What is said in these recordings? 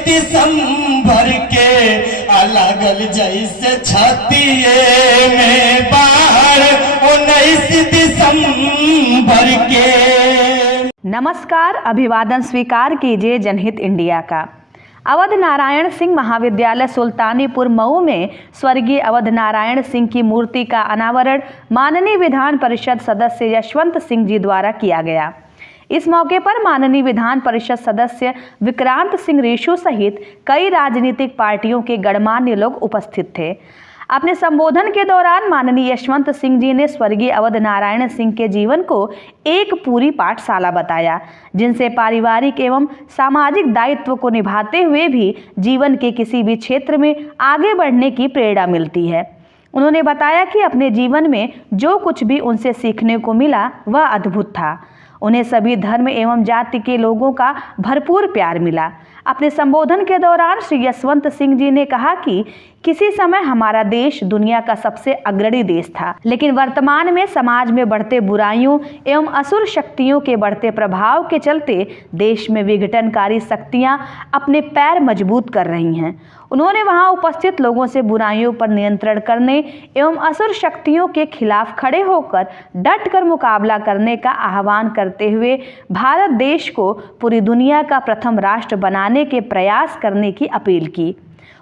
दिसंबर के अलगल जैसे छतिए में बाढ़ 19 दिसंबर के। नमस्कार, अभिवादन स्वीकार कीजिए जनहित इंडिया का। अवध नारायण सिंह महाविद्यालय सुल्तानीपुर मऊ में स्वर्गीय अवध नारायण सिंह की मूर्ति का अनावरण माननीय विधान परिषद सदस्य यशवंत सिंह जी द्वारा किया गया। इस मौके पर माननीय विधान परिषद सदस्य विक्रांत सिंह रेशू सहित कई राजनीतिक पार्टियों के गणमान्य लोग उपस्थित थे। अपने संबोधन के दौरान माननीय यशवंत सिंह जी ने स्वर्गीय अवध नारायण सिंह के जीवन को एक पूरी पाठशाला बताया, जिनसे पारिवारिक एवं सामाजिक दायित्व को निभाते हुए भी जीवन के किसी भी क्षेत्र में आगे बढ़ने की प्रेरणा मिलती है। उन्होंने बताया कि अपने जीवन में जो कुछ भी उनसे सीखने को मिला वह अद्भुत था। उन्हें सभी धर्म एवं जाति के लोगों का भरपूर प्यार मिला। अपने संबोधन के दौरान श्री यशवंत सिंह जी ने कहा कि किसी समय हमारा देश दुनिया का सबसे अग्रणी देश था, लेकिन वर्तमान में समाज में बढ़ते बुराइयों एवं असुर शक्तियों के बढ़ते प्रभाव के चलते देश में विघटनकारी शक्तियां अपने पैर मजबूत कर रही हैं। उन्होंने वहां उपस्थित लोगों से बुराइयों पर नियंत्रण करने एवं असुर शक्तियों के खिलाफ खड़े होकर डटकर मुकाबला करने का आह्वान करते हुए भारत देश को पूरी दुनिया का प्रथम राष्ट्र बनाने के प्रयास करने की अपील की।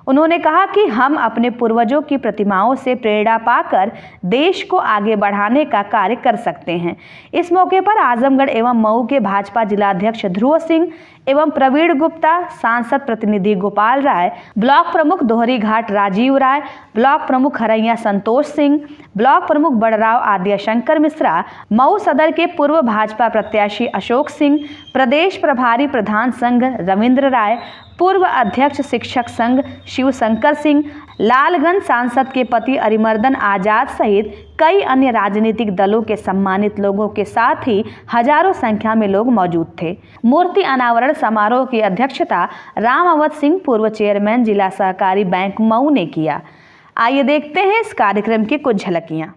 उन्होंने कहा कि हम अपने पूर्वजों की प्रतिमाओं से प्रेरणा पाकर देश को आगे बढ़ाने का कार्य कर सकते हैं। इस मौके पर आजमगढ़ एवं मऊ के भाजपा जिलाध्यक्ष ध्रुव सिंह एवं प्रवीण गुप्ता, सांसद प्रतिनिधि गोपाल राय, ब्लॉक प्रमुख दोहरी घाट राजीव राय, ब्लॉक प्रमुख हरैया संतोष सिंह, ब्लॉक प्रमुख बड़राव आद्य शंकर मिश्रा, मऊ सदर के पूर्व भाजपा प्रत्याशी अशोक सिंह, प्रदेश प्रभारी प्रधान संघ रविंद्र राय, पूर्व अध्यक्ष शिक्षक संघ शिव शंकर सिंह, लालगंज सांसद के पति अरिमर्दन आजाद सहित कई अन्य राजनीतिक दलों के सम्मानित लोगों के साथ ही हजारों संख्या में लोग मौजूद थे। मूर्ति अनावरण समारोह की अध्यक्षता राम अवध सिंह, पूर्व चेयरमैन जिला सहकारी बैंक मऊ ने किया। आइए देखते हैं इस कार्यक्रम की कुछ झलकियां।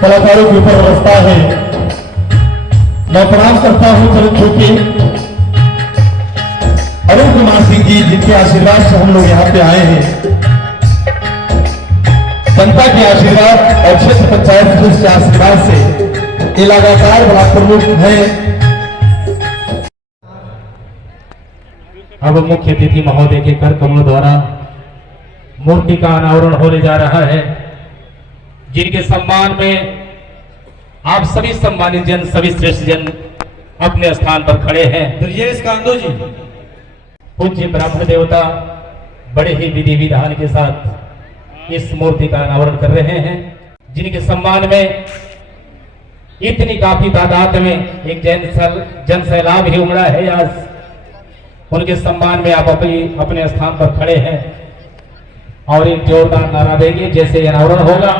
कलाकारों के ऊपर बरसता है। मैं प्रणाम करता हूं चरण छू के अरुण कुमार सिंह जी, जिनके आशीर्वाद से हम लोग यहाँ पे आए हैं। जनता के आशीर्वाद और क्षेत्र पंचायत सदस्य के आशीर्वाद से ये लगातार बड़ा प्रमुख है। अब मुख्य अतिथि महोदय के कर कमलों द्वारा मूर्ति का अनावरण होने जा रहा है, जिनके सम्मान में आप सभी सम्मानित जन, सभी श्रेष्ठ जन अपने स्थान पर खड़े हैं। ब्रजेश कांदो जी, पूज्य ब्राह्मण देवता बड़े ही विधि विधान के साथ इस मूर्ति का अनावरण कर रहे हैं, जिनके सम्मान में इतनी काफी तादाद में एक जन सैलाब ही उमड़ा है। आज उनके सम्मान में आप अपने स्थान पर खड़े हैं और एक जोरदार नारा देंगे जैसे अनावरण होगा।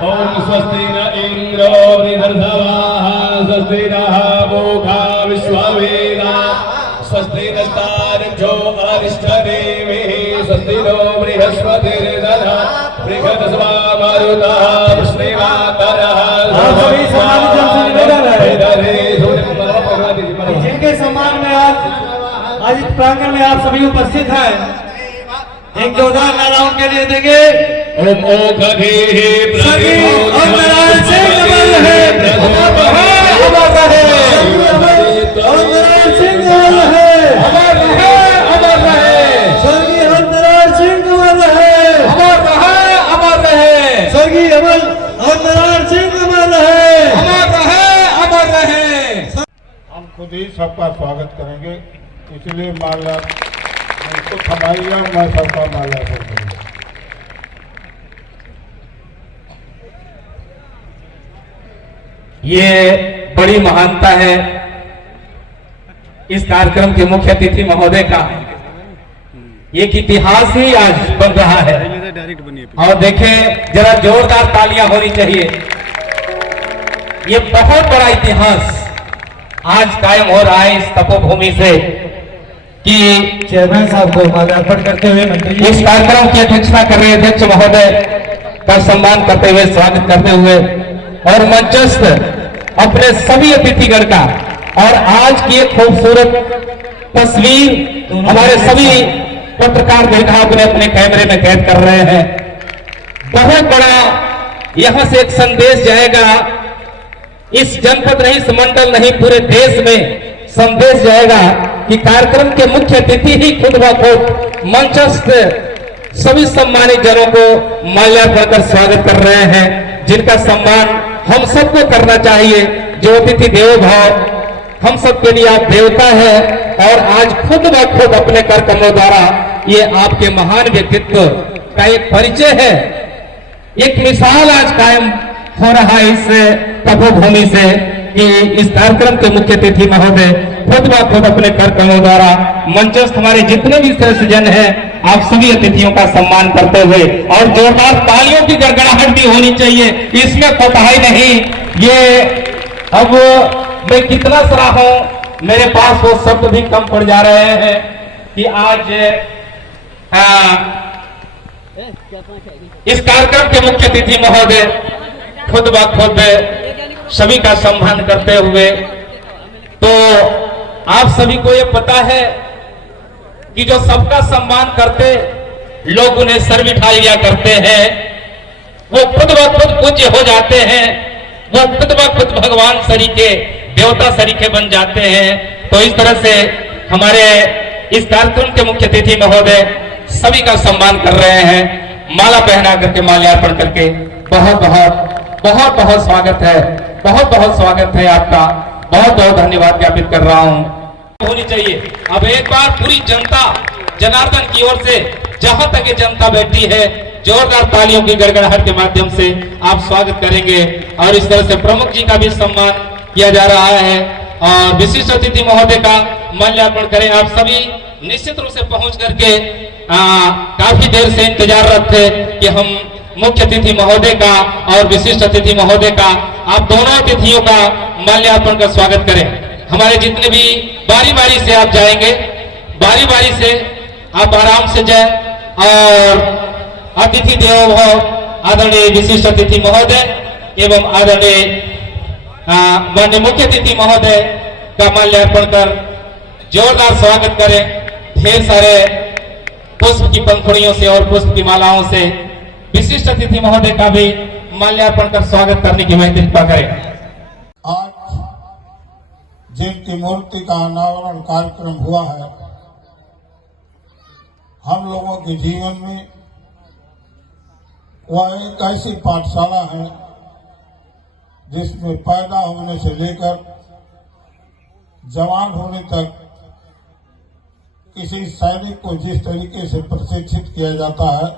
ओम स्वस्ति न इंद्रो बृहस्पतिः स्वस्ति नः पूषा विश्ववेदाः स्वस्ति नस्तार्क्ष्यो अरिष्टनेमिः स्वस्ति नो बृहस्पतिर्दधातु बृहस्पतिर्वा मरुतः पुष्टिमातरः। जिनके सम्मान में आज इस प्रांगण में आप सभी उपस्थित हैं, एक जोरदार नाराओं के लिए देंगे। ओम ओखधे सभी और नारायण सिंह अमर रहे, अमर रहे, अमर रहे, और नारायण सिंह अमर रहे, अमर रहे, अमर रहे। खुद ही सबका स्वागत करेंगे, इसलिए माल्या इसको थमाइएगा, मैं सबका माल्यार्पण करूंगा। ये बड़ी महानता है इस कार्यक्रम के मुख्य अतिथि महोदय का। एक इतिहास ही आज बन रहा है और देखें जरा जोरदार तालियां होनी चाहिए। ये बहुत बड़ा इतिहास आज कायम हो रहा है इस तपोभूमि से कि चेयरमैन साहब को माल्यार्पण करते हुए मंत्री इस कार्यक्रम की अध्यक्षता कर रहे अध्यक्ष महोदय का सम्मान करते हुए, स्वागत करते हुए और मंचस्थ अपने सभी अतिथिगण का और आज की एक खूबसूरत तस्वीर हमारे सभी पत्रकार देखा अपने अपने कैमरे में कैद कर रहे हैं। बहुत बड़ा यहां से एक संदेश जाएगा, इस जनपद नहीं, इस मंडल नहीं, पूरे देश में संदेश जाएगा कि कार्यक्रम के मुख्य अतिथि ही खुद ब खुद मंचस्थ सभी सम्मानित जनों को माल्यार्पण कर स्वागत कर रहे हैं, जिनका सम्मान हम सबको करना चाहिए। जो अतिथि देवो भव, हम सबके लिए आप देवता है और आज खुद ब खुद अपने कर कमलों द्वारा ये आपके महान व्यक्तित्व का एक परिचय है, एक मिसाल आज कायम हो रहा है इस तपोभूमि से कि इस कार्यक्रम के मुख्य अतिथि महोदय खुद ब खुद अपने कर कमलों द्वारा मंचस्थ हमारे जितने भी श्रेष्ठ जन हैं, आप सभी अतिथियों का सम्मान करते हुए और जोरदार तालियों की गड़गड़ाहट भी होनी चाहिए, इसमें कोताही नहीं। ये अब मैं कितना सराहूं, मेरे पास वो शब्द भी कम पड़ जा रहे हैं कि आज इस कार्यक्रम के मुख्य अतिथि महोदय खुद ब खुद सभी का सम्मान करते हुए, तो आप सभी को ये पता है कि जो सबका सम्मान करते लोग उन्हें सर बिठा लिया करते हैं, वो खुद ब खुद पूज्य हो जाते हैं, वो खुद ब खुद भगवान सरीखे, देवता सरीखे बन जाते हैं। तो इस तरह से हमारे इस कार्यक्रम के मुख्य अतिथि महोदय सभी का सम्मान कर रहे हैं, माला पहना करके माल्यार्पण करके। बहुत बहुत बहुत बहुत स्वागत है, बहुत बहुत स्वागत है आपका, बहुत बहुत धन्यवाद ज्ञापित कर रहा हूं। होनी चाहिए अब एक बार पूरी जनता जनार्दन की ओर से जहां तक ये जनता बैठी है, जोरदार तालियों की गड़गड़ाहट के माध्यम से आप स्वागत करेंगे और इस तरह से प्रमुख जी का भी सम्मान किया जा रहा है और विशिष्ट अतिथि महोदय का माल्यार्पण करें। आप सभी निश्चित रूप से पहुंच करके काफी देर से इंतजाररत थे कि हम मुख्य अतिथि महोदय का और विशिष्ट अतिथि महोदय का, आप दोनों अतिथियों का माल्यार्पण का स्वागत करें। हमारे जितने भी बारी बारी से आप जाएंगे, बारी बारी से आप आराम से जाएं और अतिथि देवो भव आदरणीय विशिष्ट अतिथि महोदय एवं आदरणीय माननीय मुख्य अतिथि महोदय का माल्यार्पण कर जोरदार स्वागत करें। ढेर सारे पुष्प की पंखुड़ियों से और पुष्प की मालाओं से विशिष्ट अतिथि महोदय का भी माल्यार्पण कर स्वागत करने की मैं कृपा करें। आज जिनकी मूर्ति का अनावरण कार्यक्रम हुआ है, हम लोगों के जीवन में वह एक ऐसी पाठशाला है जिसमें पैदा होने से लेकर जवान होने तक किसी सैनिक को जिस तरीके से प्रशिक्षित किया जाता है,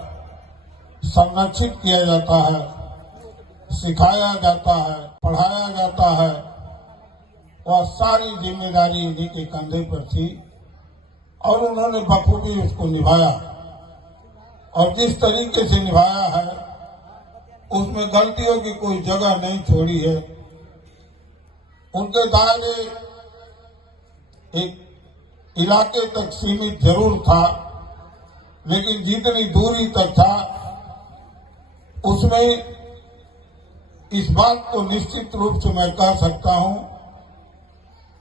संरक्षित किया जाता है, सिखाया जाता है, पढ़ाया जाता है, वह सारी जिम्मेदारी इन्हीं के कंधे पर थी और उन्होंने बखूबी उसको निभाया और जिस तरीके से निभाया है उसमें गलतियों की कोई जगह नहीं छोड़ी है। उनके दायरे एक इलाके तक सीमित जरूर था, लेकिन जितनी दूरी तक था उसमें इस बात को निश्चित रूप से मैं कह सकता हूं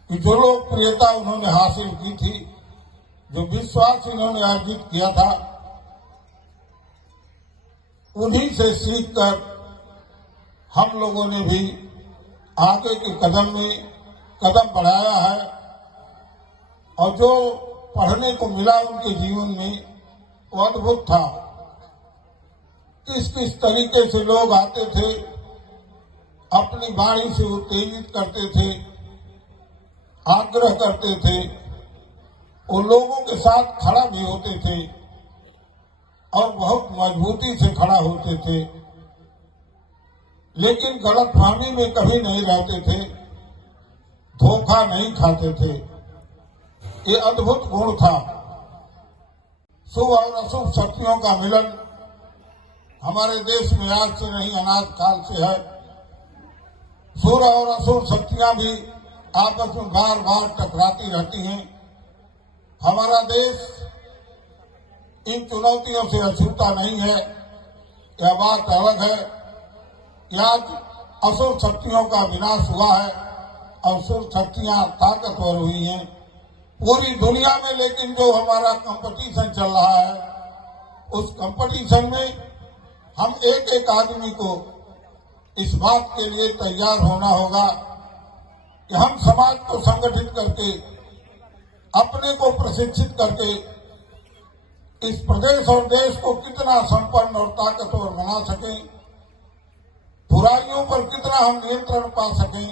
कि जो लोकप्रियता उन्होंने हासिल की थी, जो विश्वास इन्होंने अर्जित किया था, उन्हीं से सीखकर हम लोगों ने भी आगे के कदम में कदम बढ़ाया है और जो पढ़ने को मिला उनके जीवन में वो अद्भुत था। किस किस तरीके से लोग आते थे, अपनी वाणी से उत्तेजित करते थे, आग्रह करते थे, वो लोगों के साथ खड़ा भी होते थे और बहुत मजबूती से खड़ा होते थे, लेकिन गलतफहमी में कभी नहीं रहते थे, धोखा नहीं खाते थे। ये अद्भुत गुण था। शुभ और अशुभ शक्तियों का मिलन हमारे देश में आज से नहीं अनाद काल से है। शुभ और अशुभ शक्तियां भी आपस में बार बार टकराती रहती हैं। हमारा देश इन चुनौतियों से अछूता नहीं है। यह बात अलग है कि आज अशुभ शक्तियों का विनाश हुआ है और शुभ शक्तियां ताकतवर हुई हैं पूरी दुनिया में। लेकिन जो हमारा कंपटीशन चल रहा है, उस कंपटीशन में हम एक एक आदमी को इस बात के लिए तैयार होना होगा कि हम समाज को संगठित करके, अपने को प्रशिक्षित करके इस प्रदेश और देश को कितना संपन्न और ताकतवर बना सकें, बुराइयों पर कितना हम नियंत्रण पा सकें।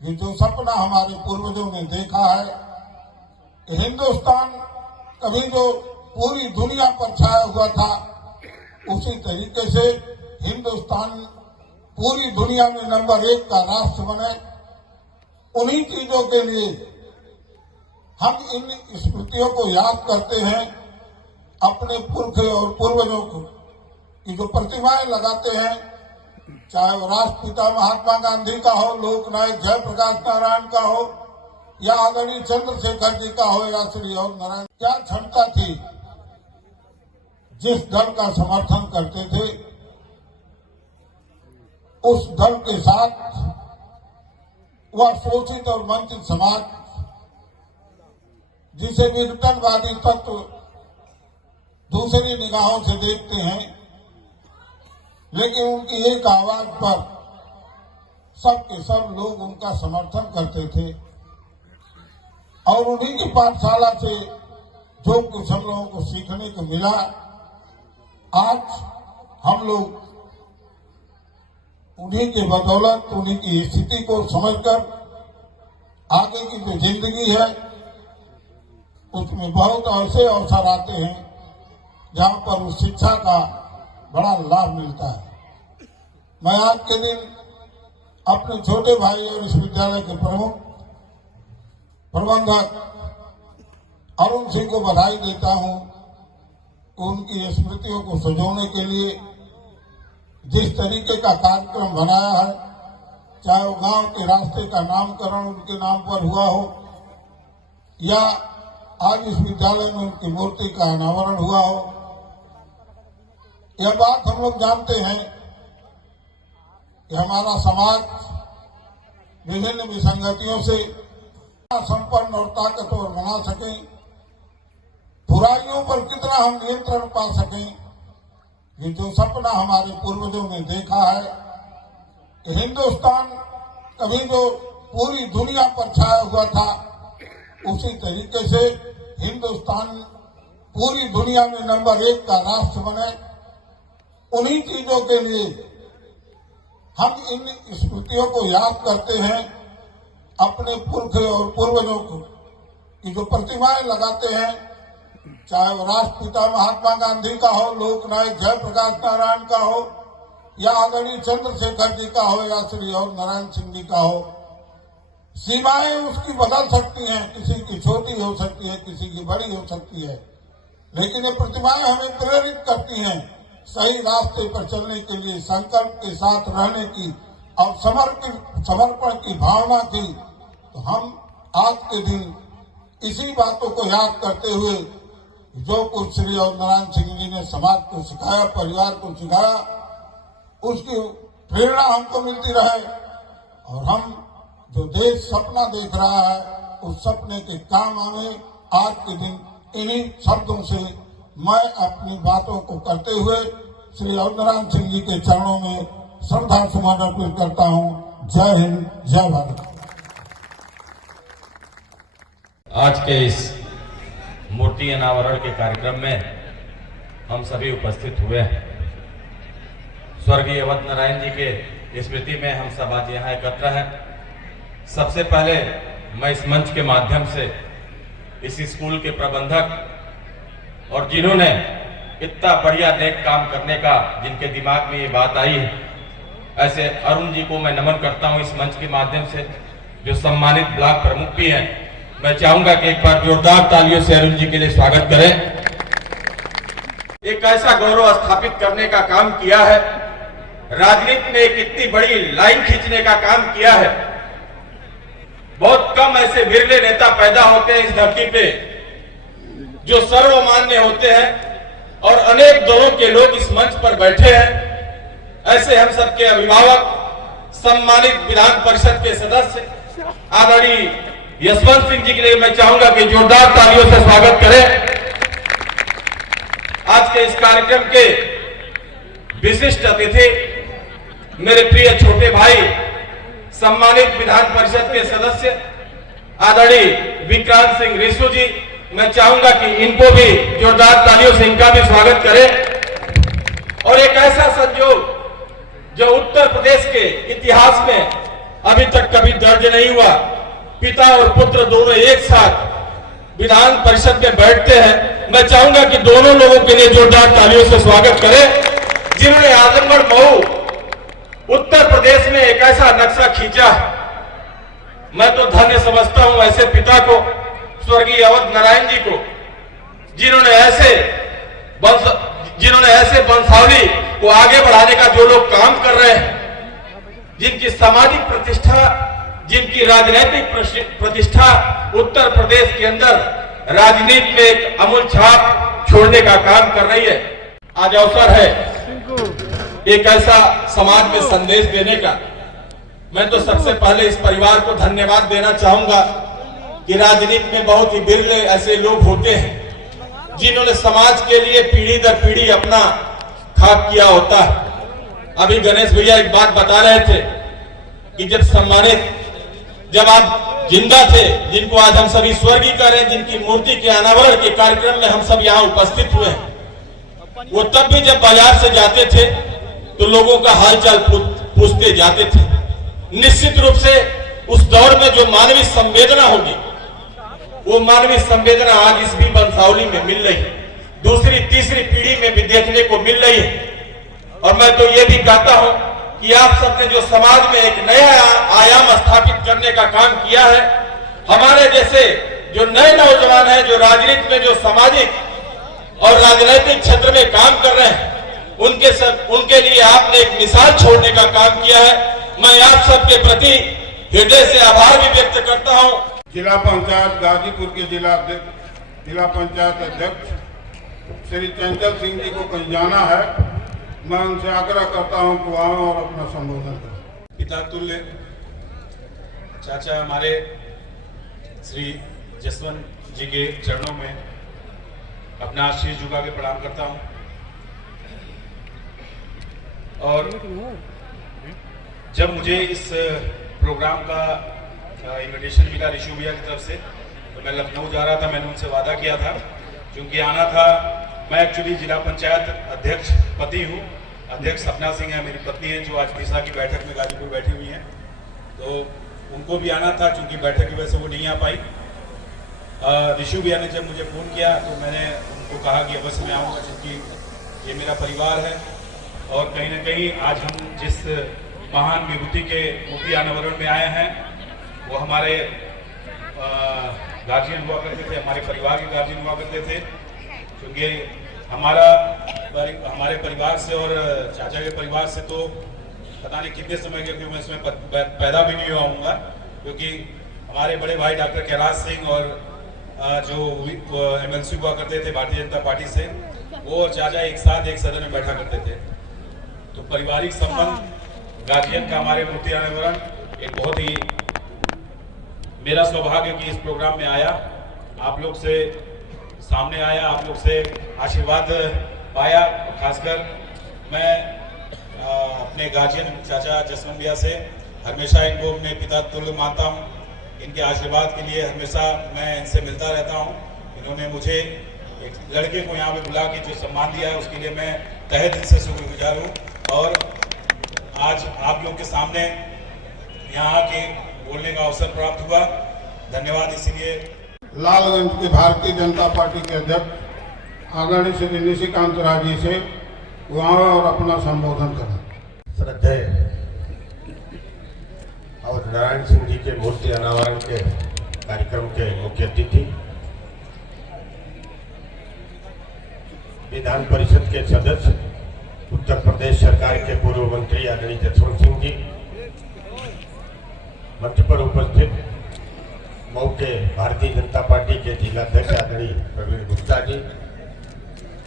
ये जो सपना हमारे पूर्वजों ने देखा है कि हिंदुस्तान कभी जो पूरी दुनिया पर छाया हुआ था, उसी तरीके से हिंदुस्तान पूरी दुनिया में नंबर 1 का राष्ट्र बने। उन्हीं चीजों के लिए हम इन स्मृतियों को याद करते हैं, अपने पुरख और पूर्वजों की जो प्रतिमाएं लगाते हैं, चाहे वो राष्ट्रपिता महात्मा गांधी का हो, लोकनायक जयप्रकाश नारायण का हो, या आदरणीय चंद्रशेखर जी का हो, या श्री और नारायण। क्या क्षमता थी, जिस दल का समर्थन करते थे उस दल के साथ वह शोषित और वंचित समाज, जिसे विघटनवादी तत्व दूसरी निगाहों से देखते हैं, लेकिन उनकी एक आवाज पर सब के सब लोग उनका समर्थन करते थे। और उन्हीं की पाठशाला से जो कुछ हम लोगों को सीखने को मिला, आज हम लोग उन्हीं के बदौलत, उन्हीं की स्थिति को समझकर आगे की जो जिंदगी है उसमें बहुत ऐसे अवसर आते हैं जहां पर उस शिक्षा का बड़ा लाभ मिलता है। मैं आज के दिन अपने छोटे भाई और इस विद्यालय के प्रमुख प्रबंधक अरुण सिंह को बधाई देता हूं। उनकी स्मृतियों को सजोने के लिए जिस तरीके का कार्यक्रम बनाया है, चाहे वो गांव के रास्ते का नामकरण उनके नाम पर हुआ हो, या आज इस विद्यालय में उनकी मूर्ति का अनावरण हुआ हो, यह बात हम लोग जानते हैं कि हमारा समाज विभिन्न विसंगतियों से संपन्न और ताकतवर बना सके, बुराइयों पर कितना हम नियंत्रण पा सकें। ये जो सपना हमारे पूर्वजों ने देखा है कि हिंदुस्तान कभी जो पूरी दुनिया पर छाया हुआ था, उसी तरीके से हिंदुस्तान पूरी दुनिया में नंबर 1 का राष्ट्र बने। उन्हीं चीजों के लिए हम इन स्मृतियों को याद करते हैं, अपने पुरख और पूर्वजों की जो प्रतिमाएं लगाते हैं, चाहे वो राष्ट्रपिता महात्मा गांधी का हो, लोकनायक जयप्रकाश नारायण का हो, या आदरणीय चंद्रशेखर जी का हो, या श्री और नारायण सिंह जी का हो। सीमाएं उसकी बदल सकती हैं, किसी की छोटी हो सकती है, किसी की बड़ी हो सकती है, लेकिन ये प्रतिमाएं हमें प्रेरित करती हैं सही रास्ते पर चलने के लिए, संकल्प के साथ रहने की और समर्पण की भावना की। तो हम आज के दिन इसी बातों को याद करते हुए जो कुछ श्री और नारायण सिंह जी ने समाज को सिखाया, परिवार को सिखाया, उसकी प्रेरणा हमको मिलती रहे और हम जो देश सपना देख रहा है उस सपने के काम आवे। आज के दिन इन्हीं शब्दों से मैं अपनी बातों को करते हुए श्री और नारायण सिंह जी के चरणों में श्रद्धा सुमन अर्पित करता हूं। जय हिंद, जय भारत। आज के इस मूर्ति अनावरण के कार्यक्रम में हम सभी उपस्थित हुए हैं। स्वर्गीय अवध नारायण जी के स्मृति में हम सब आज यहाँ एकत्र हैं। सबसे पहले मैं इस मंच के माध्यम से इस स्कूल के प्रबंधक और जिन्होंने इतना बढ़िया नेक काम करने का जिनके दिमाग में ये बात आई है, ऐसे अरुण जी को मैं नमन करता हूं इस मंच के माध्यम से, जो सम्मानित ब्लॉक प्रमुख भी हैं। मैं चाहूंगा कि एक बार जोरदार तालियों से अरुण जी के लिए स्वागत करें। एक ऐसा गौरव स्थापित करने का काम किया है, राजनीति में एक इतनी बड़ी लाइन खींचने का काम किया है। बहुत कम ऐसे बिरले नेता पैदा होते हैं इस धरती पे जो सर्वमान्य होते हैं, और अनेक दलों के लोग इस मंच पर बैठे हैं। ऐसे हम सबके अभिभावक, सम्मानित विधान परिषद के सदस्य आदरणीय यशवंत सिंह जी के लिए मैं चाहूंगा कि जोरदार तालियों से स्वागत करें। आज के इस कार्यक्रम के विशिष्ट अतिथि मेरे प्रिय छोटे भाई, सम्मानित विधान परिषद के सदस्य आदरणीय विक्रांत सिंह रिसू जी, मैं चाहूंगा कि इनको भी जोरदार तालियों से इनका भी स्वागत करें। और एक ऐसा संयोग जो उत्तर प्रदेश के इतिहास में अभी तक कभी दर्ज नहीं हुआ, पिता और पुत्र दोनों एक साथ विधान परिषद में बैठते हैं। मैं चाहूंगा कि दोनों लोगों के लिए जोरदार तालियों से स्वागत करें, जिन्होंने आजमगढ़ मऊ उत्तर प्रदेश में एक ऐसा नक्शा खींचा। मैं तो धन्य समझता हूं ऐसे पिता को, स्वर्गीय अवध नारायण जी को, जिन्होंने ऐसे वंशावली को आगे बढ़ाने का जो लोग काम कर रहे हैं, जिनकी सामाजिक प्रतिष्ठा, जिनकी राजनीतिक प्रतिष्ठा उत्तर प्रदेश के अंदर राजनीति में एक अमूल छाप छोड़ने का काम कर रही है। आज अवसर है एक ऐसा समाज में संदेश देने का। मैं तो सबसे पहले इस परिवार को धन्यवाद देना चाहूंगा कि राजनीति में बहुत ही बिरले ऐसे लोग होते हैं जिन्होंने समाज के लिए पीढ़ी दर पीढ़ी अपना खाक किया होता है। अभी गणेश भैया एक बात बता रहे थे कि जब आप जिंदा थे, जिनको आज हम सभी स्वर्गीय कह रहे हैं, जिनकी मूर्ति के अनावरण के कार्यक्रम में हम सब यहाँ उपस्थित हुए हैं, वो तब भी जब बाजार से जाते थे तो लोगों का हालचाल पूछते जाते थे। निश्चित रूप से उस दौर में जो मानवीय संवेदना होगी, वो मानवीय संवेदना आज इस भी वंशावली में मिल रही है, दूसरी तीसरी पीढ़ी में भी देखने को मिल रही है। और मैं तो ये भी कहता हूं कि आप सबने जो समाज में एक नया आयाम स्थापित करने का काम किया है, हमारे जैसे जो नए नौजवान हैं, जो राजनीति में जो सामाजिक और राजनीतिक क्षेत्र में काम कर रहे हैं, उनके लिए आपने एक मिसाल छोड़ने का काम किया है। मैं आप सबके प्रति हृदय से आभार भी व्यक्त करता हूं। जिला पंचायत गाजीपुर के जिला पंचायत अध्यक्ष श्री चंचल सिंह जी को कहीं जाना है, मैं उनसे आग्रह करता हूं कि आएं और अपना संबोधन करें। पिता तुल्य चाचा हमारे श्री जसवंत जी के चरणों में अपना शीश झुका के प्रणाम करता हूं। और जब मुझे इस प्रोग्राम का इनविटेशन मिला ऋषु भैया की तरफ से, तो मैं लखनऊ जा रहा था। मैंने उनसे वादा किया था, क्योंकि आना था। मैं एक्चुअली जिला पंचायत अध्यक्ष पति हूँ। अध्यक्ष सपना सिंह है, मेरी पत्नी है, जो आज तीसरा की बैठक में गाजीपुर बैठी हुई हैं, तो उनको भी आना था। चूंकि बैठक की वजह से वो नहीं आ पाई। ऋषु भैया ने जब मुझे फ़ोन किया तो मैंने उनको कहा कि अवश्य मैं आऊँगा, क्योंकि ये मेरा परिवार है। और कहीं ना कहीं आज हम जिस महान विभूति के मूर्ति अनावरण में आए हैं, वो हमारे गार्जियन हुआ करते थे, हमारे परिवार के गार्जियन हुआ करते थे। क्योंकि हमारे परिवार से और चाचा के परिवार से तो पता नहीं कितने समय के मैं इसमें पैदा भी नहीं हुआ हूँगा, क्योंकि हमारे बड़े भाई डॉक्टर कैलाश सिंह और जो MLC हुआ करते थे भारतीय जनता पार्टी से, वो और चाचा एक साथ एक सदन में बैठा करते थे। तो पारिवारिक संबंध, गार्जियन का हमारे मूर्ति अनावरण एक बहुत ही मेरा सौभाग्य कि इस प्रोग्राम में आया, आप लोग से सामने आया, आप लोग से आशीर्वाद पाया। खासकर मैं अपने गार्जियन चाचा जसवंत भैया से हमेशा इनको अपने पिता तुल्य मानता हूँ। इनके आशीर्वाद के लिए हमेशा मैं इनसे मिलता रहता हूँ। इन्होंने मुझे एक लड़के को यहाँ पे बुला के जो सम्मान दिया है, उसके लिए मैं तहे दिल से शुक्रगुजार हूँ। और आज आप लोग के सामने यहाँ के बोलने का अवसर प्राप्त हुआ। धन्यवाद। इसीलिए लालगंज के भारतीय जनता पार्टी के अध्यक्ष आदरणीय श्री निशिकांत राय जी से वहाँ और अपना संबोधन करें। श्रद्धेय और नारायण सिंह जी के मूर्ति अनावरण के कार्यक्रम के मुख्य अतिथि, विधान परिषद के सदस्य, उत्तर प्रदेश सरकार के पूर्व मंत्री आदरणीय जसवंत सिंह जी, मंच पर उपस्थित मऊ के भारतीय जनता पार्टी के जिलाध्यक्ष आदरणीय प्रवीण गुप्ता जी,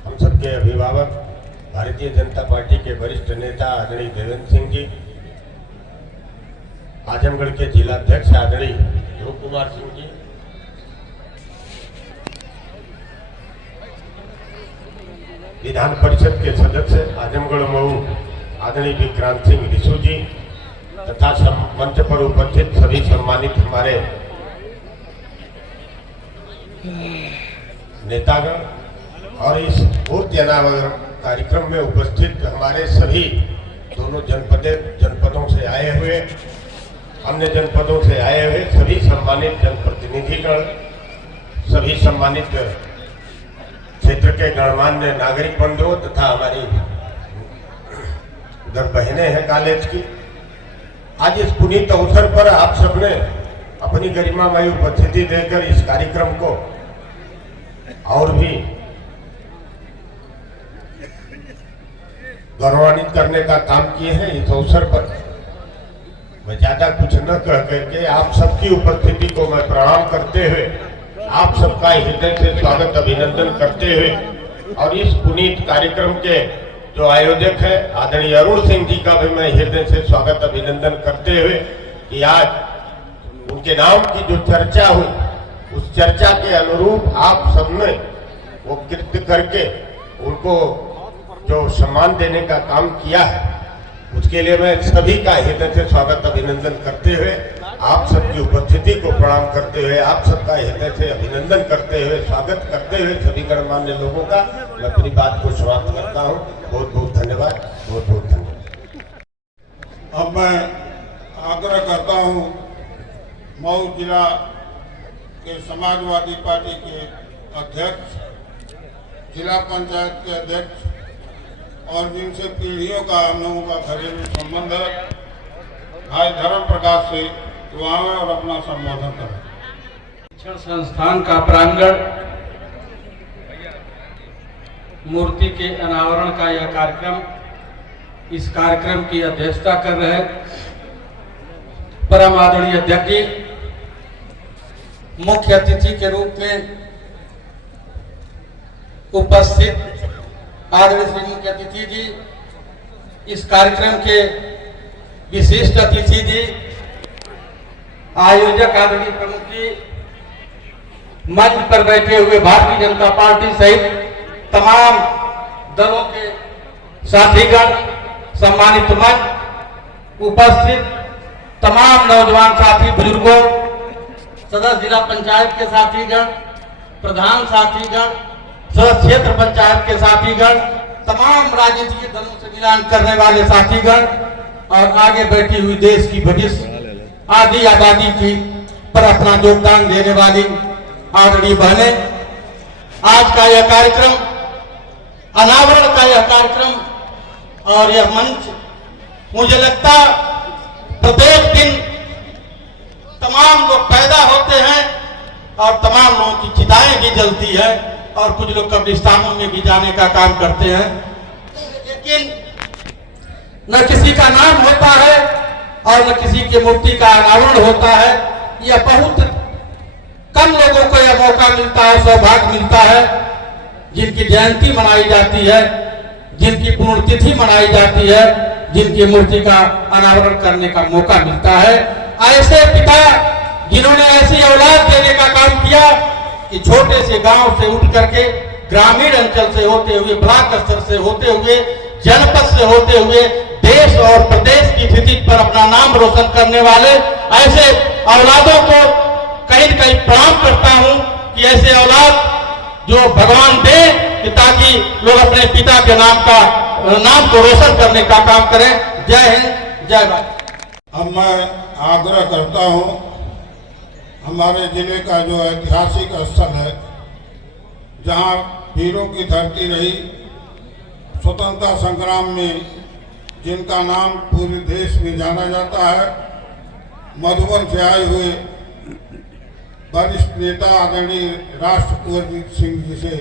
हम सबके अभिभावक भारतीय जनता पार्टी के वरिष्ठ नेता आदरणीय देवेंद्र सिंह जी, आजमगढ़ के जिलाध्यक्ष आदरणीय ध्रुव कुमार सिंह जी, विधान परिषद के सदस्य आजमगढ़ मऊ आदरणीय विक्रांत सिंह रिसू जी तथा मंच पर उपस्थित सभी सम्मानित हमारे नेतागण और इस मूर्ति अनावरण कार्यक्रम में उपस्थित हमारे सभी दोनों जनपदों से आए हुए, अन्य जनपदों से आए हुए सभी सम्मानित जनप्रतिनिधिगण, सभी सम्मानित क्षेत्र के गणमान्य नागरिक बंधुओं तथा हमारी उधर बहनें हैं कॉलेज की, आज इस पुनीत अवसर पर आप सबने अपनी गरिमामयी उपस्थिति देकर इस कार्यक्रम को और भी गौरवान्वित करने का काम किए हैं। इस अवसर पर मैं ज्यादा कुछ न कह करके आप सबकी उपस्थिति को मैं प्रणाम करते हुए, आप सबका हृदय से स्वागत अभिनंदन करते हुए और इस पुनीत कार्यक्रम के जो आयोजक है आदरणीय अरुण सिंह जी का भी मैं हृदय से स्वागत अभिनंदन करते हुए कि आज उनके नाम की जो चर्चा हुई उस चर्चा के अनुरूप आप सबने वो कृत्य करके उनको जो सम्मान देने का काम किया है, उसके लिए मैं सभी का हृदय से स्वागत अभिनंदन करते हुए, आप सबकी उपस्थिति को प्रणाम करते हुए, आप सबका हृदय से अभिनंदन करते हुए, स्वागत करते हुए सभी गणमान्य लोगों का मैं अपनी बात को समाप्त करता हूं। बहुत बहुत धन्यवाद, बहुत बहुत धन्यवाद। अब मैं आग्रह करता हूं मऊ जिला के समाजवादी पार्टी के अध्यक्ष, जिला पंचायत के अध्यक्ष और जिनसे पीढ़ियों का हम लोगों का घरेलू संबंध है, भाई धर्म प्रकाश से वहाँ और अपना संबोधन करें। शिक्षण संस्थान का प्रांगण, मूर्ति के अनावरण का यह कार्यक्रम, इस कार्यक्रम की अध्यक्षता कर रहे परम आदरणीय अध्यक्ष जी, मुख्य अतिथि के रूप में उपस्थित आदरणीय श्री मुख्य अतिथि जी, इस कार्यक्रम के विशिष्ट अतिथि जी, आयोजक आदरणीय प्रमुख जी, मंच पर बैठे हुए भारतीय जनता पार्टी सहित तमाम दलों के साथीगण, सम्मानित मंच उपस्थित तमाम नौजवान साथी बुजुर्गों, सदस्य जिला पंचायत के साथीगण, प्रधान साथीगण, सदस्य क्षेत्र पंचायत के साथीगण, तमाम राजनीतिक दलों से मिलान करने वाले साथीगण और आगे बैठी हुई देश की भविष्य आदि आबादी की पर अपना योगदान देने वाली आदरणीय बहनें, आज का यह कार्यक्रम, अनावरण का यह कार्यक्रम और यह मंच, मुझे लगता प्रत्येक दिन तमाम लोग पैदा होते हैं और तमाम लोगों की चिताएं भी जलती है और कुछ लोग कब्रिस्तानों में भी जाने का काम करते हैं, लेकिन न किसी का नाम होता है और न किसी की मूर्ति का अनावरण होता है। यह बहुत कम लोगों को यह मौका मिलता है, सौभाग्य मिलता है, जिनकी जयंती मनाई जाती है, जिनकी पुण्यतिथि मनाई जाती है, जिनकी मूर्ति का अनावरण करने का मौका मिलता है। ऐसे पिता जिन्होंने ऐसी औलाद देने का काम किया कि छोटे से गांव से उठ करके ग्रामीण अंचल से होते हुए, ब्लॉक स्तर से होते हुए, जनपद से होते हुए देश और प्रदेश की स्थिति पर अपना नाम रोशन करने वाले ऐसे औलादों को कहीं न कहीं प्रणाम करता हूं कि ऐसे औलाद जो भगवान दे कि ताकि लोग अपने पिता के नाम को रोशन करने का काम करें। जय हिंद, जय भारत। अब मैं आग्रह करता हूं हमारे जिले का जो ऐतिहासिक स्थल है, जहां वीरों की धरती रही, स्वतंत्रता संग्राम में जिनका नाम पूरे देश में जाना जाता है, मधुबन से आए हुए वरिष्ठ नेता आदरणीय राष्ट्र कुंवर सिंह जी से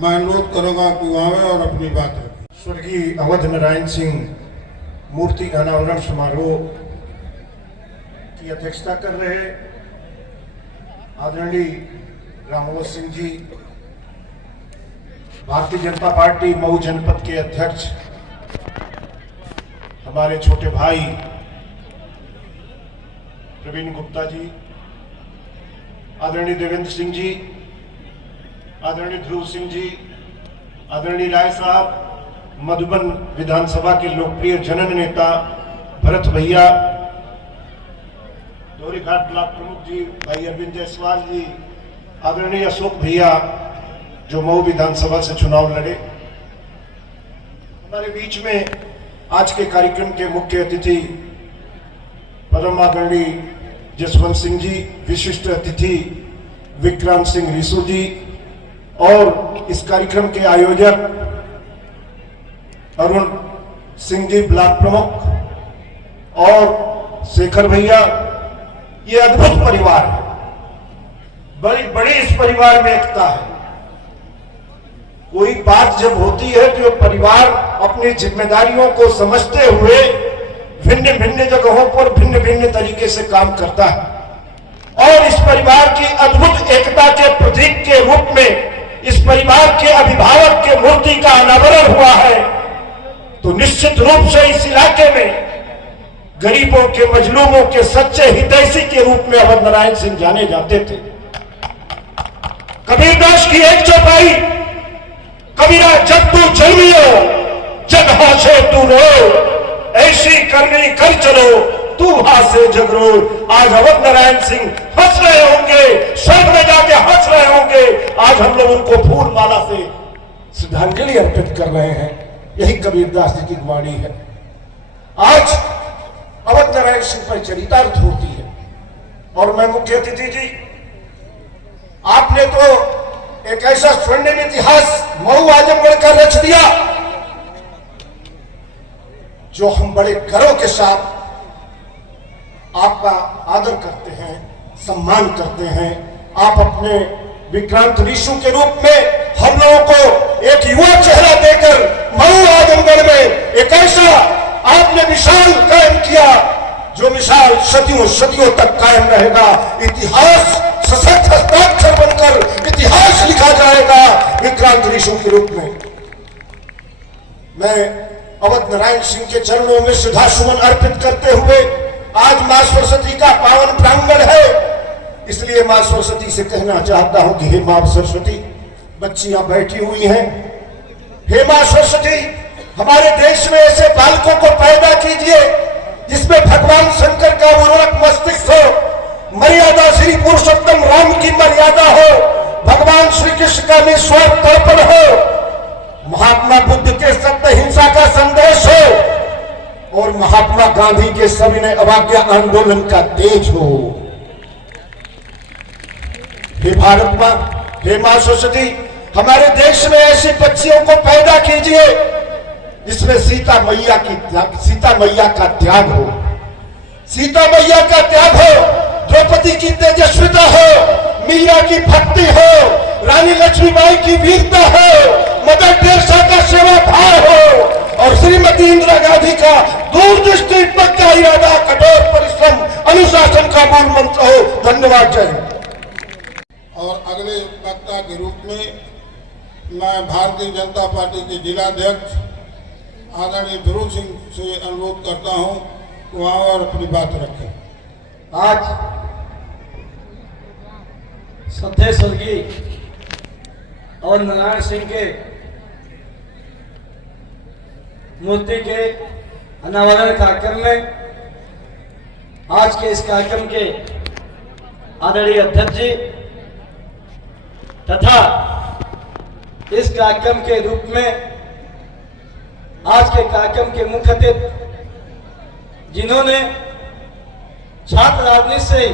मैं अनुरोध करूंगा कि वो आवे और अपनी बात रखें। स्वर्गीय अवध नारायण सिंह मूर्ति अनावरण समारोह की अध्यक्षता कर रहे आदरणीय रामवत सिंह जी, भारतीय जनता पार्टी मऊ जनपद के अध्यक्ष, हमारे छोटे भाई प्रवीण गुप्ता जी, आदरणीय देवेंद्र सिंह जी, आदरणीय ध्रुव सिंह जी, आदरणीय राय साहब, मधुबन विधानसभा के लोकप्रिय जनन नेता भरत भैया, दोरीघाट ब्लॉक प्रमुख जी भाई अरविंद जायसवाल जी, आदरणीय अशोक भैया जो मऊ विधानसभा से चुनाव लड़े। हमारे बीच में आज के कार्यक्रम के मुख्य अतिथि परम आदरणीय जसवंत सिंह जी, विशिष्ट अतिथि विक्रांत सिंह रिसू जी, और इस कार्यक्रम के आयोजक अरुण सिंह जी ब्लॉक प्रमुख, और शेखर भैया। ये अद्भुत परिवार है, बड़ी बड़ी इस परिवार में एकता है। कोई बात जब होती है तो परिवार अपनी जिम्मेदारियों को समझते हुए भिन्न भिन्न जगहों पर भिन्न भिन्न तरीके से काम करता है, और इस परिवार की अद्भुत एकता के प्रतीक के रूप में इस परिवार के अभिभावक के मूर्ति का अनावरण हुआ है। तो निश्चित रूप से इस इलाके में गरीबों के, मजलूमों के सच्चे हितैषी के रूप में अवध नारायण सिंह जाने जाते थे। कबीरदास की एक चौपाई, कबीरा जब तू जन्मियो जग हासे तू रो, ऐसी करनी कर चलो तू हासे जग रो। आज अवध नारायण सिंह हंस रहे होंगे, स्वर्ग में जाके हंस रहे होंगे। आज हम लोग उनको फूल माला से श्रद्धांजलि अर्पित कर रहे हैं। यही कबीरदास जी की वाणी है। आज अवध नारायण सिंह पर चरितार्थ होती है, और मैं मुख्य अतिथि जी, आपने तो एक ऐसा स्वर्णिम इतिहास मऊ आजमगढ़ का रच दिया जो हम बड़े गर्व के साथ आपका आदर करते हैं, सम्मान करते हैं। आप अपने विक्रांत रिशु के रूप में हम लोगों को एक युवा चेहरा देकर मऊ आजमगढ़ में एक ऐसा आपने मिसाल कायम किया जो मिसाल सदियों सदियों तक कायम रहेगा। इतिहास सशक्त हस्ताक्षर बनकर इतिहास लिखा जाएगा विक्रांत रिशु के रूप में। मैं अवध नारायण सिंह के चरणों में श्रद्धा सुमन अर्पित करते हुए, आज मां सरस्वती का पावन प्रांगण है, इसलिए मां सरस्वती से कहना चाहता हूं कि हे मां सरस्वती, बच्चियां बैठी हुई हैं, हे मां सरस्वती, हमारे देश में ऐसे बालकों को पैदा कीजिए जिसमें भगवान शंकर का उर्वरक मस्तिष्क हो, मर्यादा श्री पुरुषोत्तम राम की मर्यादा हो, भगवान श्री कृष्ण का निस्वार्थ तर्पण हो, महात्मा बुद्ध के सत्य हिंसा का संदेश हो, और महात्मा गांधी के सविनय अवज्ञा आंदोलन का तेज हो। हे भारत मां, हे मां सरस्वती, हमारे देश में ऐसी बच्चियों को पैदा कीजिए जिसमें सीता मैया का त्याग हो, सीता मैया का त्याग हो, द्रौपदी की तेजस्विता हो, मीरा की भक्ति हो, रानी लक्ष्मीबाई की वीरता हो, मदर टेरेसा का सेवा भाव हो, और श्रीमती इंदिरा गांधी का दूरदृष्टि तक का इरादा, कठोर परिश्रम, अनुशासन का मूल मंत्र हो। धन्यवाद। जय हिंद। और अगले वक्ता के रूप में मैं भारतीय जनता पार्टी के जिलाध्यक्ष आदरणीय ध्रुव सिंह से अनुरोध करता हूं कि वहां और अपनी बात रखें। आज श्रद्धेय स्वर्गीय अवध नारायण सिंह के मूर्ति के अनावरण कार्यक्रम में आज के इस कार्यक्रम के आदरणीय अध्यक्ष जी तथा इस कार्यक्रम के रूप में आज के कार्यक्रम के मुख्य अतिथि जिन्होंने छात्र राजनीति से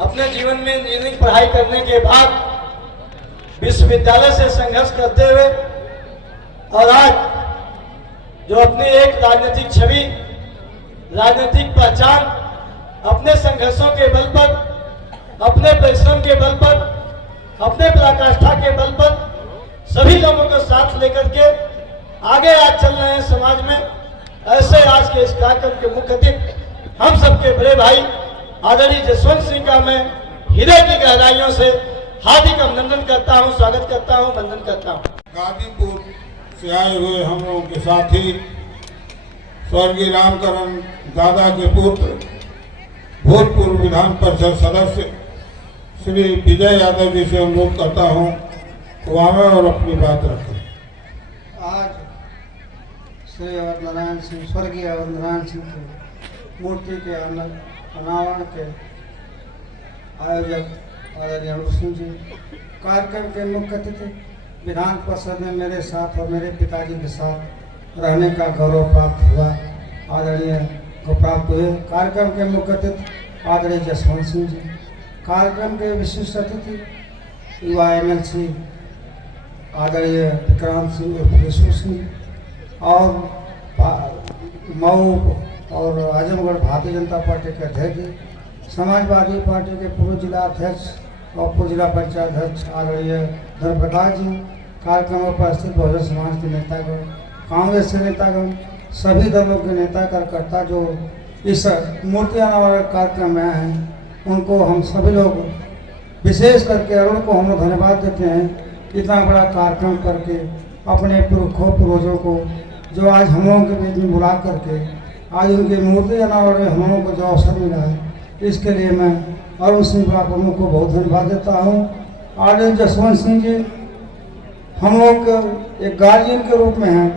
अपने जीवन में इंजीनियरिंग पढ़ाई करने के बाद विश्वविद्यालय से संघर्ष करते हुए और आज जो अपनी एक राजनीतिक छवि, राजनीतिक पहचान अपने संघर्षों के बल पर, अपने परिश्रम के बल पर, अपने पराकाष्ठा के बल पर सभी लोगों को साथ लेकर के आगे आज चल रहे हैं समाज में। ऐसे आज के इस कार्यक्रम के मुख्य अतिथि हम सबके बड़े भाई आदरणीय जसवंत सिंह का मैं हृदय की गहराइयों से हार्दिक अभिनंदन करता हूं, स्वागत करता हूं, वंदन करता हूं। गाजीपुर से आए हुए हम लोगों के साथी स्वर्गीय रामकरण दादा के पुत्र भूतपूर्व विधान परिषद सदस्य श्री विजय यादव जी से अनुरोध करता हूं वो आवे और अपनी बात रखें। आज श्री अवध नारायण सिंह, स्वर्गीय अवध नारायण सिंह की मूर्ति के अनावरण के आयोजक आदरणीय अरुण सिंह जी, कार्यक्रम के मुख्य अतिथि, विधान परिषद में मेरे साथ और मेरे पिताजी के साथ रहने का गौरव प्राप्त हुआ आदरणीय को प्राप्त हुए। कार्यक्रम के मुख्य अतिथि आदरणीय जसवंत सिंह जी, कार्यक्रम के विशिष्ट अतिथि युवा MLC आदरणीय विक्रांत सिंह उर्फ सिंह और मऊ और आजमगढ़ भारतीय जनता पार्टी के अध्यक्ष, समाजवादी पार्टी के पूर्व जिला अध्यक्ष और पूर्व जिला पंचायत अध्यक्ष आदरणीय धर्मप्रकाश जी, कार्यक्रम में उपस्थित बहुजन समाज के नेतागण, कांग्रेस के नेतागण, सभी दलों के नेता कार्यकर्ता जो इस मूर्ति अनावरण कार्यक्रम में आए हैं, उनको हम सभी लोग विशेष करके अरुण को हम लोग धन्यवाद देते हैं। इतना बड़ा कार्यक्रम करके अपने पूर्वजों को जो आज हम लोगों के बीच में बुला करके आज उनके मूर्ति अनावरण में हम लोगों को जो अवसर मिला है, इसके लिए मैं अरुण सिंह प्रमुख को बहुत धन्यवाद देता हूँ। आदरणीय जसवंत सिंह जी हम लोग एक गार्जियन के रूप में हैं,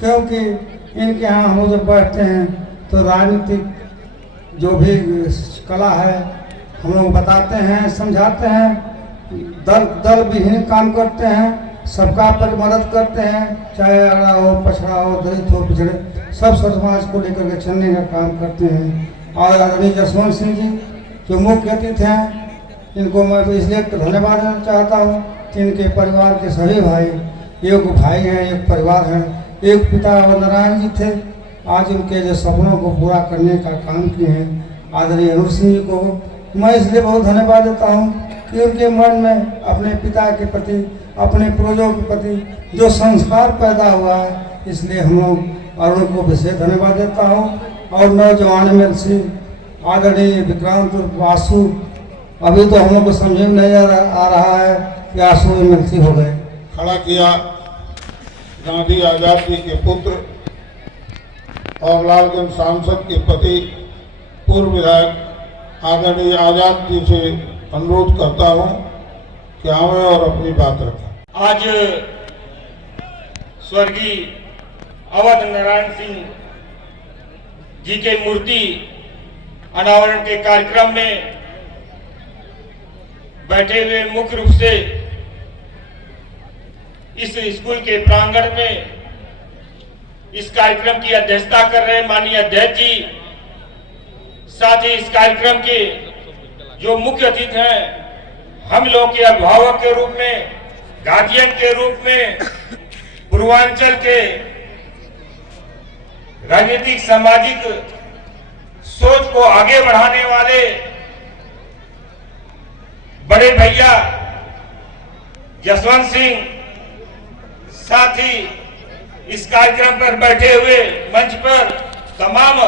क्योंकि इनके यहाँ हम लोग जब बैठते हैं तो राजनीतिक जो भी कला है हम लोग बताते हैं, समझाते हैं, दल विहीन काम करते हैं, सबका पर मदद करते हैं, चाहे अगड़ा हो, पछड़ा हो, दलित हो, पिछड़े, सब समाज को लेकर के चलने का काम करते हैं। और आदरणीय जसवंत सिंह जी जो मुख्य अतिथि हैं, इनको मैं इसलिए धन्यवाद देना चाहता हूँ कि इनके परिवार के सभी भाई, एक भाई हैं, एक परिवार है, एक पिता अवध नारायण जी थे, आज उनके जो सपनों को पूरा करने का काम किए हैं आदरणीय अरुण सिंह जी को मैं इसलिए बहुत धन्यवाद देता हूँ कि उनके मन में अपने पिता के प्रति, अपने पूर्वजों के प्रति जो संस्कार पैदा हुआ है, इसलिए हम लोग अरुण को विशेष धन्यवाद देता हूँ। और नौजवान MLC आदरणीय विक्रांत वासु, अभी तो हम लोग को समझ में नहीं आ रहा है कि आंसू MLC हो गए। खड़ा किया गांधी आजाद जी के पुत्र और लालगंज सांसद के पति पूर्व विधायक आदरणीय आजाद जी से अनुरोध करता हूं कि आवे और अपनी बात रखें। आज स्वर्गीय अवध नारायण सिंह जी के मूर्ति अनावरण के कार्यक्रम में बैठे हुए मुख्य रूप से इस स्कूल के प्रांगण में इस कार्यक्रम की अध्यक्षता कर रहे माननीय अध्यक्ष जी, साथ ही इस कार्यक्रम के जो मुख्य अतिथि हैं, हम लोग के अभिभावक के रूप में, गार्जियन के रूप में, पूर्वांचल के राजनीतिक सामाजिक सोच को आगे बढ़ाने वाले बड़े भैया जसवंत सिंह, साथ ही इस कार्यक्रम पर बैठे हुए मंच पर तमाम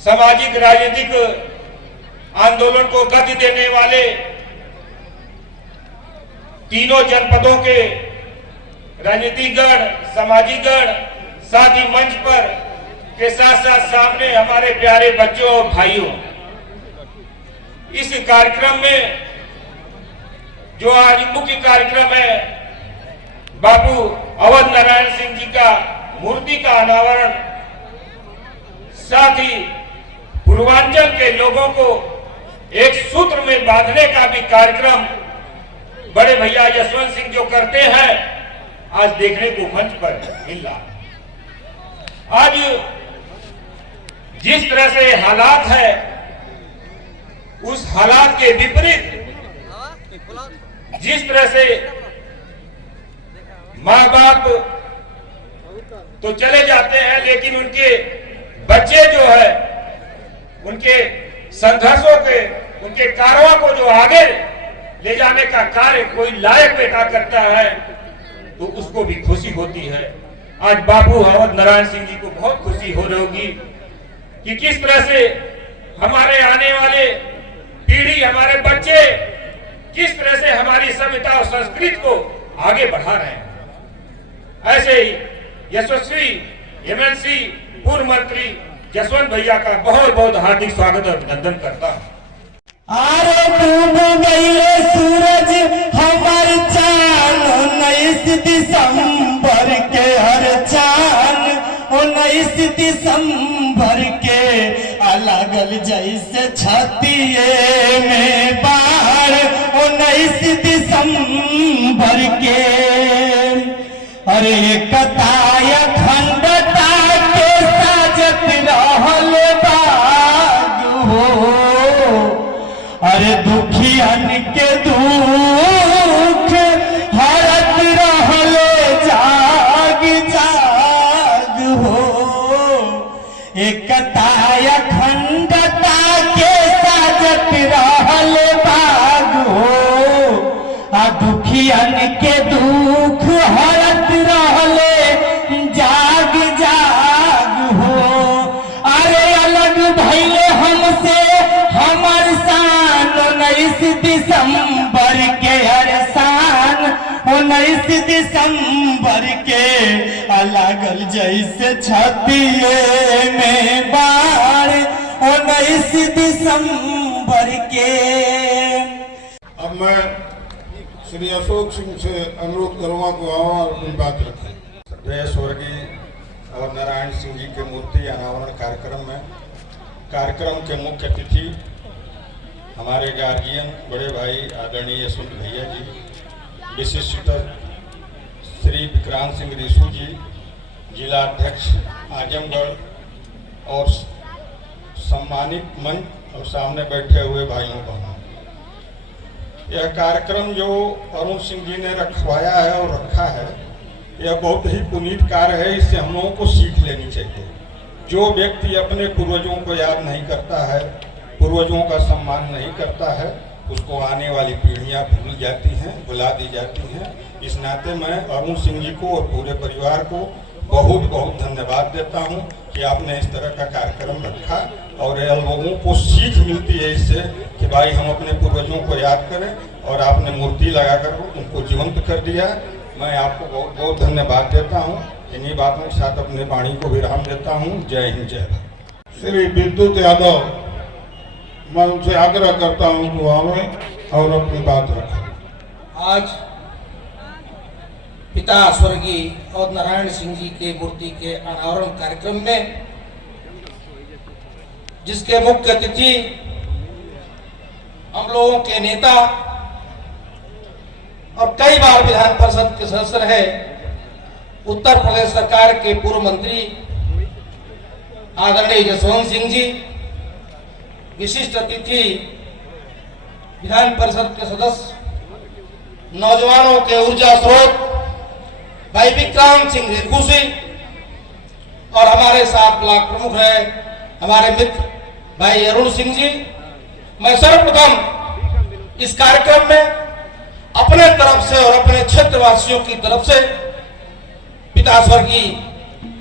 सामाजिक राजनीतिक आंदोलन को गति देने वाले तीनों जनपदों के राजनीतिक गण, सामाजिक गण, साथ ही मंच पर के साथ साथ सामने हमारे प्यारे बच्चों और भाइयों, इस कार्यक्रम में जो आज मुख्य कार्यक्रम है बापू अवध नारायण सिंह जी का मूर्ति का अनावरण, साथ ही पूर्वांचल के लोगों को एक सूत्र में बांधने का भी कार्यक्रम बड़े भैया जसवंत सिंह जो करते हैं, आज देखने को मंच पर मिल रहा। आज जिस तरह से हालात है उस हालात के विपरीत जिस तरह से माँ बाप तो चले जाते हैं, लेकिन उनके बच्चे जो है उनके संघर्षों के, उनके कारवां को जो आगे ले जाने का कार्य कोई लायक बेटा करता है तो उसको भी खुशी होती है। आज बाबू अवध नारायण सिंह जी को बहुत खुशी हो रही होगी कि किस तरह से हमारे आने वाले पीढ़ी, हमारे बच्चे किस तरह से हमारी सभ्यता और संस्कृति को आगे बढ़ा रहे हैं। ऐसे ही यशस्वी एमएलसी पूर्व मंत्री जसवंत भैया का बहुत बहुत हार्दिक स्वागत और अभिनंदन करता हूं। अरे डूब गई सूरज हमार चांद 19 दिसंबर के, हर चांद 19 दिसंबर के अलगल जैसे छतिए में बाढ़ 19 दिसंबर के। अरे एकताय खंडता के साजत रहल बाग हो, अरे दुखियन के दुख हरत रहले जाग जाग हो। एकताय खंडता के साजत रहले बाग हो, आ दुखियन के दुख हरत रहले जाग जाग हो। अरे अलग भइले हमसे हमर शान 19 दिसंबर के, हर शान 19 दिसंबर के अलगल जैसे छतिए में बाढ़ 19 दिसंबर के। अब मैं श्री अशोक सिंह से अनुरोध करूंगा कि और अपनी बात रखें। श्रद्धेय स्वर्गीय और नारायण सिंह जी के मूर्ति अनावरण कार्यक्रम के मुख्य अतिथि हमारे गार्जियन बड़े भाई आदरणीय यशवंत भैया जी, विशिष्ट श्री विक्रांत सिंह रिसू जी, जिला अध्यक्ष आजमगढ़ और सम्मानित मंच और सामने बैठे हुए भाइयों बहनों, यह कार्यक्रम जो अरुण सिंह जी ने रखवाया है और रखा है, यह बहुत ही पुनीत कार्य है। इससे हम लोगों को सीख लेनी चाहिए। जो व्यक्ति अपने पूर्वजों को याद नहीं करता है, पूर्वजों का सम्मान नहीं करता है, उसको आने वाली पीढ़ियां भूल जाती हैं, भुला दी जाती हैं। इस नाते मैं अरुण सिंह जी को और पूरे परिवार को बहुत बहुत धन्यवाद देता हूं कि आपने इस तरह का कार्यक्रम रखा और लोगों को सीख मिलती है इससे कि भाई हम अपने पूर्वजों को याद करें, और आपने मूर्ति लगाकर उनको जीवंत कर दिया। मैं आपको बहुत बहुत धन्यवाद देता हूं। इन्हीं बातों के साथ अपने वाणी को विराम देता हूं। जय हिंद, जय भारत। श्री विद्युत यादव, मैं उनसे आग्रह करता हूं कि आवें और अपनी बात रखें। आज पिता स्वर्गीय अवध नारायण सिंह जी के मूर्ति के अनावरण कार्यक्रम में जिसके मुख्य अतिथि हम लोगों के नेता और कई बार विधान परिषद के सदस्य रहे उत्तर प्रदेश सरकार के पूर्व मंत्री आदरणीय जसवंत सिंह जी, विशिष्ट अतिथि विधान परिषद के सदस्य, नौजवानों के ऊर्जा स्रोत भाई विक्रांत सिंह रिखूसी, और हमारे साथ ब्लॉक प्रमुख है हमारे मित्र भाई अरुण सिंह जी। मैं सर्वप्रथम इस कार्यक्रम में अपने तरफ से और अपने क्षेत्रवासियों की तरफ से पिता स्वर्गीय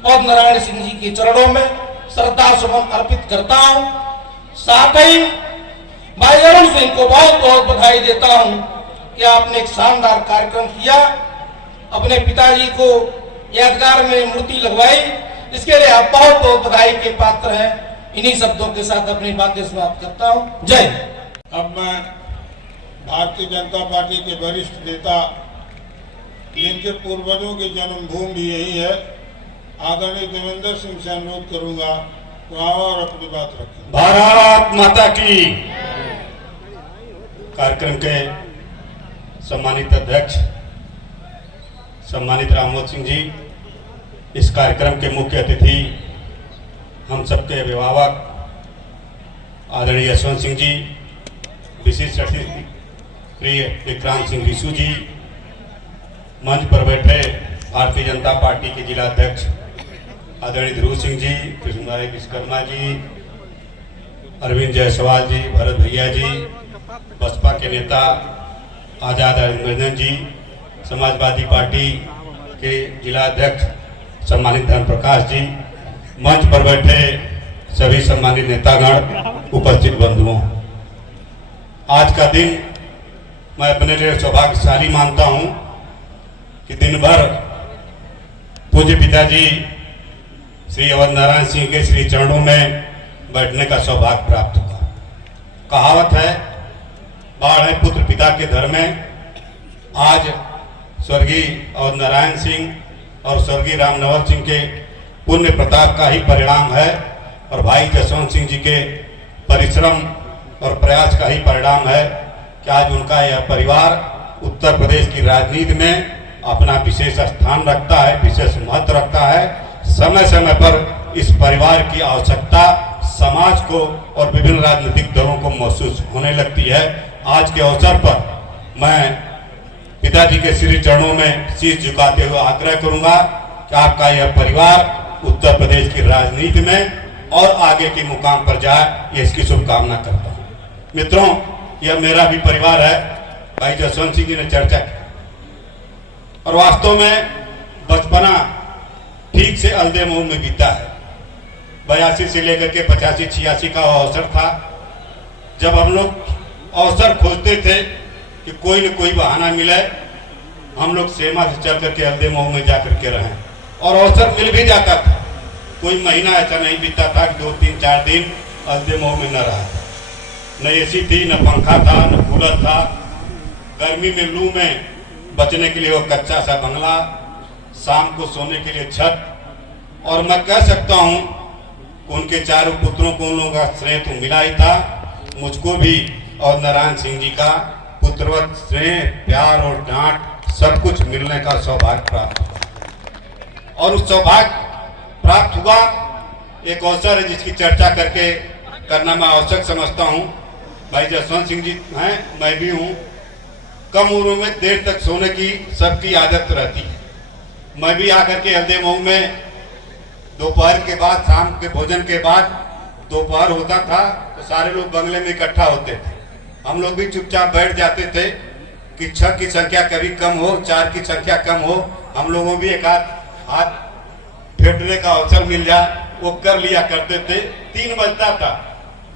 अवध नारायण सिंह जी के चरणों में श्रद्धा सुमन अर्पित करता हूं। साथ ही भाई अरुण सिंह को बहुत बहुत बधाई देता हूं कि आपने एक शानदार कार्यक्रम किया, अपने पिताजी को यादगार में मूर्ति लगवाई, इसके लिए आप बहुत बहुत बधाई के पात्र हैं। इन्हीं शब्दों के साथ अपनी बातें समाप्त करता हूं। जय। अब मैं भारतीय जनता पार्टी के वरिष्ठ नेता, जिनके पूर्वजों की जन्मभूमि भी यही है, आदरणीय देवेंद्र सिंह से अनुरोध करूंगा तो और अपनी बात रखें। भारत माता की। कार्यक्रम के सम्मानित अध्यक्ष सम्मानित रामवत सिंह जी, इस कार्यक्रम के मुख्य अतिथि हम सबके अभिभावक आदरणीय यशवंत सिंह जी, विशिष्ट अतिथि प्रिय विक्रांत सिंह रिशु जी, मंच पर बैठे भारतीय जनता पार्टी के जिला अध्यक्ष आदरणीय ध्रुव सिंह जी, कृष्णभाई विश्वकर्मा जी, अरविंद जायसवाल जी, भरत भैया जी, बसपा के नेता आजाद अरिंदर जी, समाजवादी पार्टी के जिला अध्यक्ष सम्मानित धर्म प्रकाश जी, मंच पर बैठे सभी सम्मानित नेतागण, उपस्थित बंधुओं, आज का दिन मैं अपने लिए सौभाग्यशाली मानता हूं कि दिन भर पूज्य पिताजी श्री अवध नारायण सिंह के श्री चरणों में बैठने का सौभाग्य प्राप्त हुआ। कहावत है, बाढ़ है पुत्र पिता के घर में। आज स्वर्गीय अवध नारायण सिंह और स्वर्गीय रामनवल सिंह के पुण्य प्रताप का ही परिणाम है और भाई जसवंत सिंह जी के परिश्रम और प्रयास का ही परिणाम है कि आज उनका यह परिवार उत्तर प्रदेश की राजनीति में अपना विशेष स्थान रखता है, विशेष महत्व रखता है। समय समय पर इस परिवार की आवश्यकता समाज को और विभिन्न राजनीतिक दलों को महसूस होने लगती है। आज के अवसर पर मैं पिताजी के श्री चरणों में शीश झुकाते हुए आग्रह करूंगा कि आपका यह परिवार उत्तर प्रदेश की राजनीति में और आगे के मुकाम पर जाए, ये इसकी शुभकामना करता हूं। मित्रों, यह मेरा भी परिवार है। भाई जसवंत सिंह जी ने चर्चा की और वास्तव में बचपना ठीक से अलदे मुंह में बीता है। 82 से लेकर के 85-86 का अवसर था जब हम लोग अवसर खोजते थे कि कोई न कोई बहाना मिले, हम लोग सेमा से चल करके अलदे मुंह में जाकर के रहें और अवसर मिल भी जाता था। कोई महीना ऐसा नहीं बीता था कि 2-3-4 दिन अलदे मुंह में न रहा। न एसी थी, न पंखा था, न कूलर था। गर्मी में लू में बचने के लिए वो कच्चा सा बंगला, शाम को सोने के लिए छत। और मैं कह सकता हूं कि उनके चारों पुत्रों को उन लोगों का स्नेह तो मिला ही था, मुझको भी और नारायण सिंह जी का पुत्रवत स्नेह, प्यार और डांट सब कुछ मिलने का सौभाग्य प्राप्त हुआ। और उस सौभाग्य प्राप्त हुआ एक अवसर है जिसकी चर्चा करके करना मैं आवश्यक समझता हूं। भाई जसवंत सिंह जी हैं, मैं भी हूं। कम उम्र में देर तक सोने की सबकी आदत रहती है। मैं भी आकर के हल्दे मऊ में दोपहर के बाद, शाम के भोजन के बाद दोपहर होता था तो सारे लोग बंगले में इकट्ठा होते थे। हम लोग भी चुपचाप बैठ जाते थे कि 6 की संख्या कभी कम हो, 4 की संख्या कम हो, हम लोगों भी एक हाथ फेंटने का अवसर मिल जाए, वो कर लिया करते थे। 3 बजता था,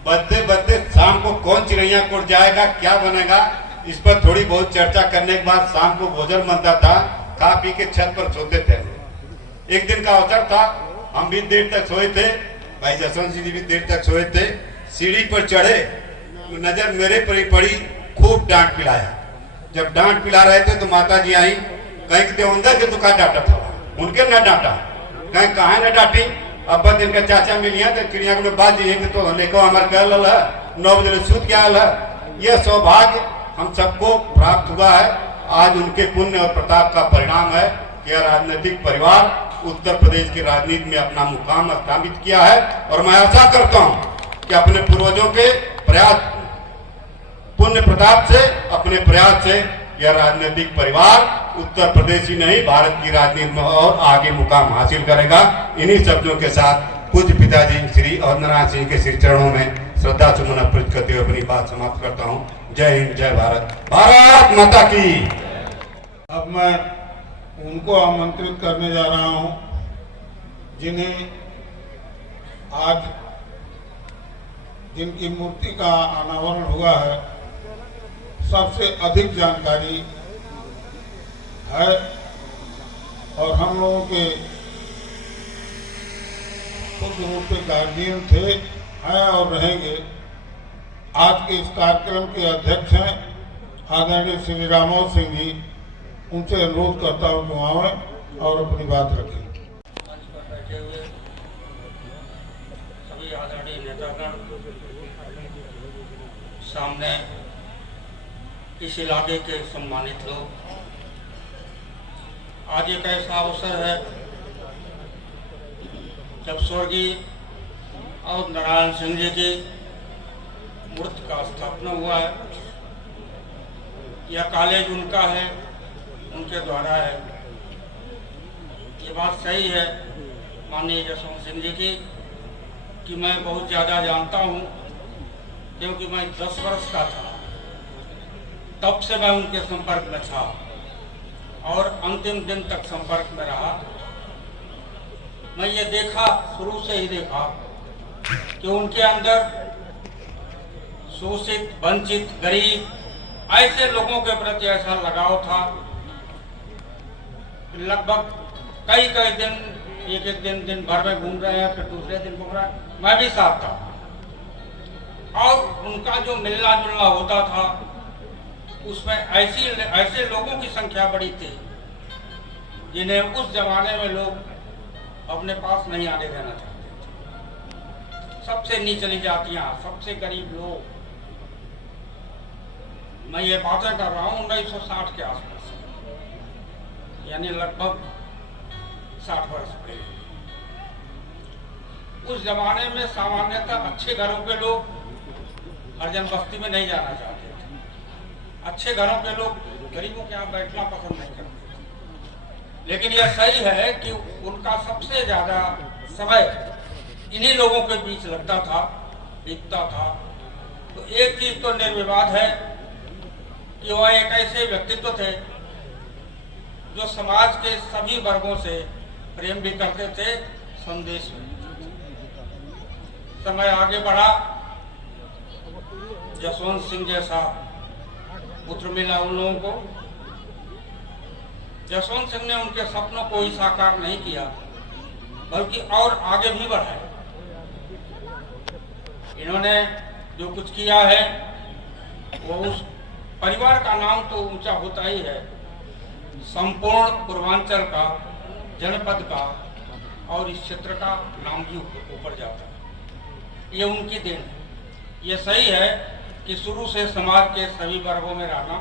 बजते बजते शाम को कौन चिड़ैया कोट जाएगा, क्या बनेगा, इस पर थोड़ी बहुत चर्चा करने के बाद शाम को भोजन बनता था, खा पी के छत पर सोते थे। एक दिन का अवसर था, हम भी देर तक सोए थे, भाई जसवंत सिंह जी भी देर तक सोए थे। सीढ़ी पर चढ़े, नजर मेरे पर ही पड़ी, खूब डांट पिलाया। जब डांट पिला रहे थे तो माता जी आई, कहीं देवंदर के दुकान डांटा था, उनके न डांटा, कहीं कहा न डांटी। अब इनका चाचा मिलिया तो चिड़िया को बात जी तो लेको हमारे कल 9 बजे सूत क्या है। यह सौभाग्य हम सबको प्राप्त हुआ है। आज उनके पुण्य और प्रताप का परिणाम है कि यह राजनीतिक परिवार उत्तर प्रदेश की राजनीति में अपना मुकाम स्थापित किया है। और मैं आशा करता हूं कि अपने पूर्वजों के प्रयास, पुण्य प्रताप से, अपने प्रयास से यह राजनीतिक परिवार उत्तर प्रदेश ही नहीं भारत की राजनीति में और आगे मुकाम हासिल करेगा। इन्हीं शब्दों के साथ पूज्य पिताजी श्री अवध नारायण सिंह के श्री चरणों में श्रद्धा सुमन अर्पित करते हुए अपनी बात समाप्त करता हूं। जय हिंद, जय भारत, भारत माता की। अब मैं उनको आमंत्रित करने जा रहा हूं जिन्हें आज जिनकी मूर्ति का अनावरण हुआ है सबसे अधिक जानकारी है और हम लोगों के खुद रूप से गार्जियन थे, हैं और रहेंगे। आज के इस कार्यक्रम के अध्यक्ष हैं आदरणीय श्री रामनवल सिंह जी। उनसे अनुरोध करता हूं कि आवें और अपनी बात रखें। मंच पर बैठे हुए सभी आदरणीय नेतागण, सामने इस इलाके के सम्मानित लोग, आज एक ऐसा अवसर है जब स्वर्गीय अवध नारायण सिंह जी की मूर्ति का स्थापना हुआ है। यह कॉलेज उनका है, उनके द्वारा है। ये बात सही है माननीय जसवंत सिंह जी की कि मैं बहुत ज़्यादा जानता हूँ, क्योंकि मैं 10 वर्ष का था तब से मैं उनके संपर्क में था और अंतिम दिन तक संपर्क में रहा। मैं ये देखा, शुरू से ही देखा कि उनके अंदर शोषित, वंचित, गरीब ऐसे लोगों के प्रति ऐसा लगाव था। लगभग कई दिन, एक दिन भर में घूम रहे हैं, फिर दूसरे दिन घूम रहे हैं, मैं भी साथ था। और उनका जो मिलना जुलना होता था उसमें ऐसे लोगों की संख्या बड़ी थी जिन्हें उस जमाने में लोग अपने पास नहीं आने देना चाहते थे। सबसे निचली जातियां, सबसे गरीब लोग। मैं ये बातें कर रहा हूँ 1960 के आसपास, यानी लगभग 60 वर्ष पहले। उस जमाने में सामान्यतः अच्छे घरों के लोग हरिजन बस्ती में नहीं जाना चाहते थे। अच्छे घरों के लोग गरीबों के यहाँ बैठना पसंद नहीं करते थे। लेकिन यह सही है कि उनका सबसे ज्यादा समय इन्हीं लोगों के बीच लगता था, बीतता था। तो एक चीज तो निर्विवाद है कि वह एक ऐसे व्यक्तित्व थे जो समाज के सभी वर्गों से प्रेम भी करते थे, संदेश भी। समय आगे बढ़ा, जसवंत सिंह जैसा पुत्र मिला उन लोगों को। जसवंत सिंह ने उनके सपनों को ही साकार नहीं किया, बल्कि और आगे भी बढ़ाया। इन्होंने जो कुछ किया है वो उस परिवार का नाम तो ऊंचा होता ही है, संपूर्ण पूर्वांचल का, जनपद का और इस क्षेत्र का नाम भी ऊपर जाता है। ये उनकी देन है। ये सही है कि शुरू से समाज के सभी वर्गों में रहना,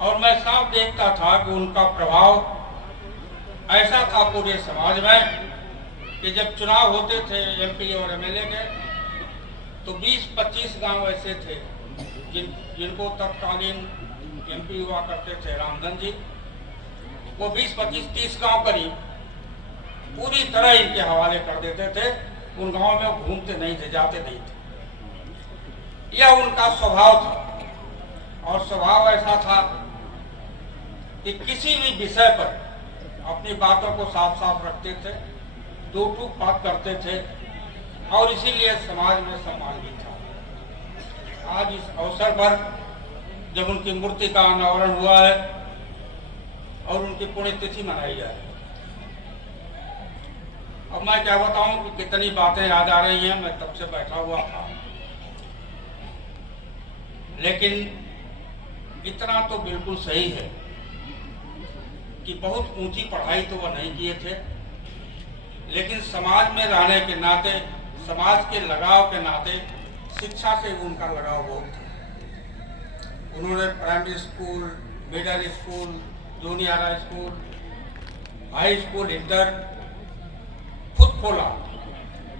और मैं साफ देखता था कि उनका प्रभाव ऐसा था पूरे समाज में कि जब चुनाव होते थे एमपी और एमएलए के, तो 20-25 गांव ऐसे थे जिनको तत्कालीन एमपी हुआ करते थे रामधन जी। वो 20-25-30 गांव करीब पूरी तरह इनके हवाले कर देते थे। उन गांवों में वो घूमते नहीं थे, जाते नहीं थे। यह उनका स्वभाव था, और स्वभाव ऐसा था कि किसी भी विषय पर अपनी बातों को साफ साफ रखते थे, दो टूक बात करते थे, और इसीलिए समाज में सम्मान भी था। आज इस अवसर पर जब उनकी मूर्ति का अनावरण हुआ है और उनकी पुण्यतिथि मनाई जा रही है, अब मैं क्या बताऊं कि कितनी बातें याद आ रही हैं। मैं तब से बैठा हुआ था, लेकिन इतना तो बिल्कुल सही है कि बहुत ऊंची पढ़ाई तो वह नहीं किए थे, लेकिन समाज में रहने के नाते, समाज के लगाव के नाते शिक्षा से उनका लगाव बहुत था। उन्होंने primary school, middle school, junior high school, high school, inter खुद खोला।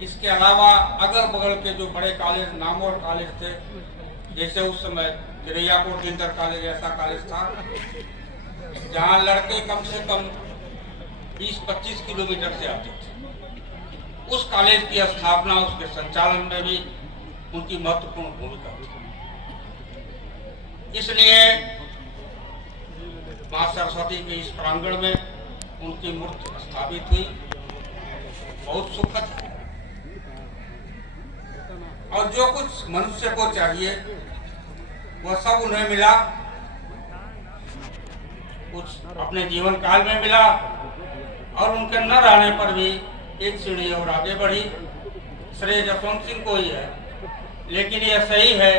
इसके अलावा अगल बगल के जो बड़े कॉलेज, नामवर कॉलेज थे, जैसे उस समय तिरैयाकोट इंटर कॉलेज ऐसा कॉलेज था जहां लड़के कम से कम 20-25 किलोमीटर से आते थे। उस कॉलेज की स्थापना, उसके संचालन में भी उनकी महत्वपूर्ण भूमिका थी। इसलिए मां सरस्वती के इस प्रांगण में उनकी मूर्ति स्थापित हुई, बहुत सुखद है। और जो कुछ मनुष्य को चाहिए वह सब उन्हें मिला, कुछ अपने जीवन काल में मिला, और उनके न रहने पर भी एक सीढ़ी और आगे बढ़ी। श्रेय जसवंत सिंह को ही है, लेकिन यह सही है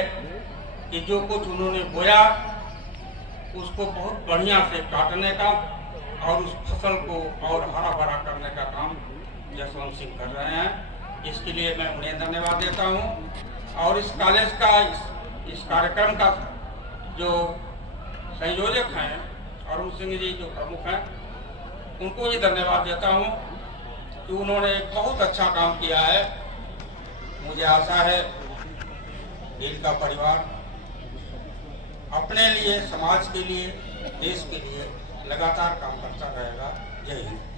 कि जो कुछ उन्होंने बोया उसको बहुत बढ़िया से काटने का और उस फसल को और हरा भरा करने का काम जसवंत सिंह कर रहे हैं। इसके लिए मैं उन्हें धन्यवाद देता हूं, और इस कॉलेज का, इस कार्यक्रम का जो संयोजक हैं अरुण सिंह जी जो प्रमुख हैं, उनको भी धन्यवाद देता हूं कि उन्होंने एक बहुत अच्छा काम किया है। मुझे आशा है इनका परिवार अपने लिए, समाज के लिए, देश के लिए लगातार काम करता रहेगा। जय हिंद।